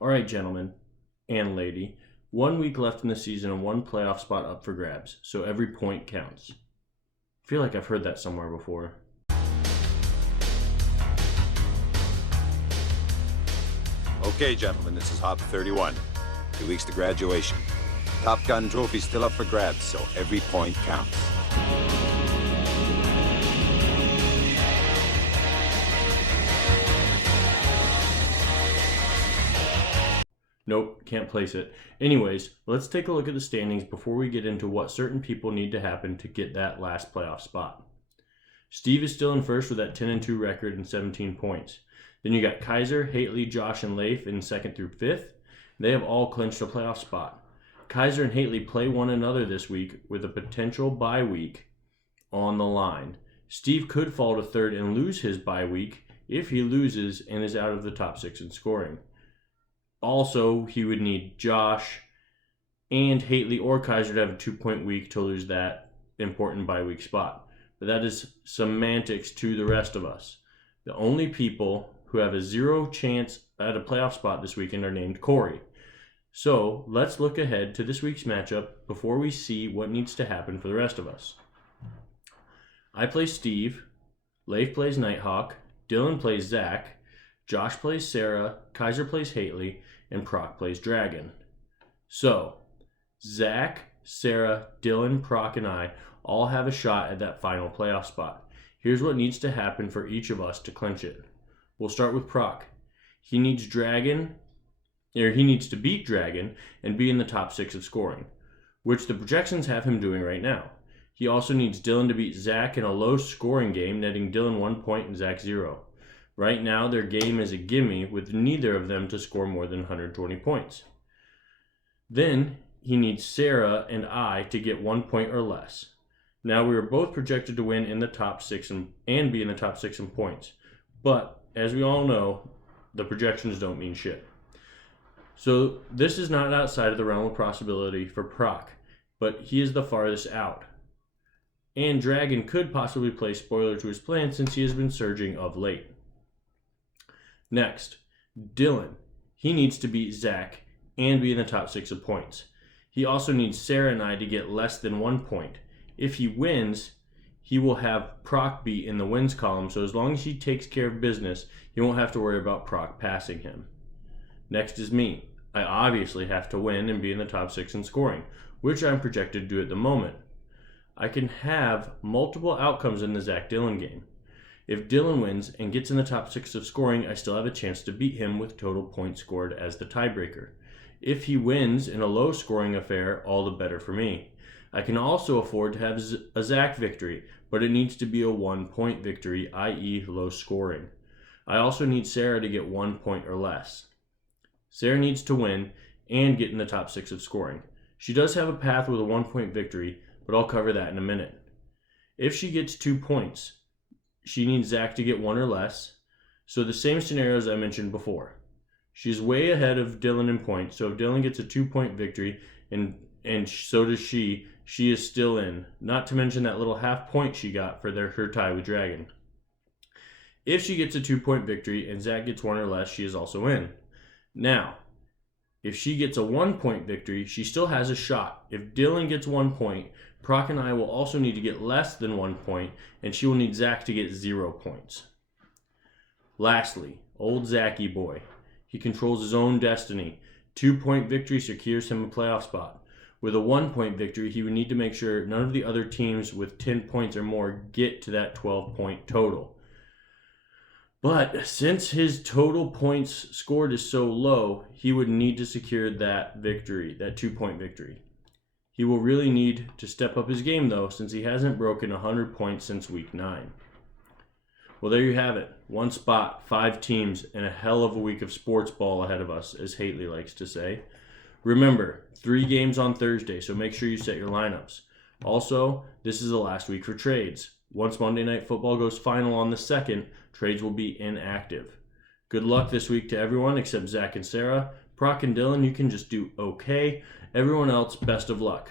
All right, gentlemen and lady, 1 week left in the season and one playoff spot up for grabs, so every point counts. I feel like I've heard that somewhere before. Okay, gentlemen, this is Hop 31. 2 weeks to graduation. Top Gun trophy still up for grabs, so every point counts. Nope, can't place it. Anyways, let's take a look at the standings before we get into what certain people need to happen to get that last playoff spot. Steve is still in first with that 10-2 record and 17 points. Then you got Kaiser, Hately, Josh, and Leif in 2nd through 5th. They have all clinched a playoff spot. Kaiser and Hately play one another this week with a potential bye week on the line. Steve could fall to 3rd and lose his bye week if he loses and is out of the top 6 in scoring. Also, he would need Josh and Hately or Kaiser to have a 2-point week to lose that important bye week spot. But that is semantics to the rest of us. The only people who have a 0 chance at a playoff spot this weekend are named Corey. So let's look ahead to this week's matchup before we see what needs to happen for the rest of us. I play Steve, Leif plays Nighthawk, Dylan plays Zach, Josh plays Sarah, Kaiser plays Hately, and Proc plays Dragon. So, Zach, Sarah, Dylan, Proc, and I all have a shot at that final playoff spot. Here's what needs to happen for each of us to clinch it. We'll start with Proc. He needs to beat Dragon and be in the top 6 of scoring, which the projections have him doing right now. He also needs Dylan to beat Zach in a low-scoring game, netting Dylan 1 point and Zach 0. Right now, their game is a gimme with neither of them to score more than 120 points. Then, he needs Sarah and I to get 1 point or less. Now, we are both projected to win in the top 6 and be in the top 6 in points. But, as we all know, the projections don't mean shit. So, this is not outside of the realm of possibility for Proc, but he is the farthest out. And Dragon could possibly play spoiler to his plan since he has been surging of late. Next, Dylan. He needs to beat Zach and be in the top 6 of points. He also needs Sarah and I to get less than 1 point. If he wins, he will have Proc beat in the wins column, so as long as he takes care of business, he won't have to worry about Proc passing him. Next is me. I obviously have to win and be in the top 6 in scoring, which I'm projected to do at the moment. I can have multiple outcomes in the Zach Dylan game. If Dylan wins and gets in the top 6 of scoring, I still have a chance to beat him with total points scored as the tiebreaker. If he wins in a low-scoring affair, all the better for me. I can also afford to have a Zach victory, but it needs to be a 1-point victory, i.e. low scoring. I also need Sarah to get 1 point or less. Sarah needs to win and get in the top 6 of scoring. She does have a path with a 1-point victory, but I'll cover that in a minute. If she gets 2 points, she needs Zach to get 1 or less. So the same scenarios I mentioned before. She's way ahead of Dylan in points, so if Dylan gets a 2-point victory and so does she is still in. Not to mention that little half point she got for her tie with Dragon. If she gets a 2-point victory and Zach gets 1 or less, she is also in. Now, if she gets a 1-point victory, she still has a shot. If Dylan gets 1 point, Proc and I will also need to get less than 1 point, and she will need Zach to get 0 points. Lastly, old Zachy boy. He controls his own destiny. 2-point victory secures him a playoff spot. With a 1-point victory, he would need to make sure none of the other teams with 10 points or more get to that 12-point total. But since his total points scored is so low, he would need to secure that victory, that 2-point victory. He will really need to step up his game, though, since he hasn't broken 100 points since week 9. Well, there you have it. 1 spot, 5 teams, and a hell of a week of sports ball ahead of us, as Hately likes to say. Remember, 3 games on Thursday, so make sure you set your lineups. Also, this is the last week for trades. Once Monday Night Football goes final on the 2nd, trades will be inactive. Good luck this week to everyone except Zach and Sarah. Proc and Dylan, you can just do okay. Everyone else, best of luck.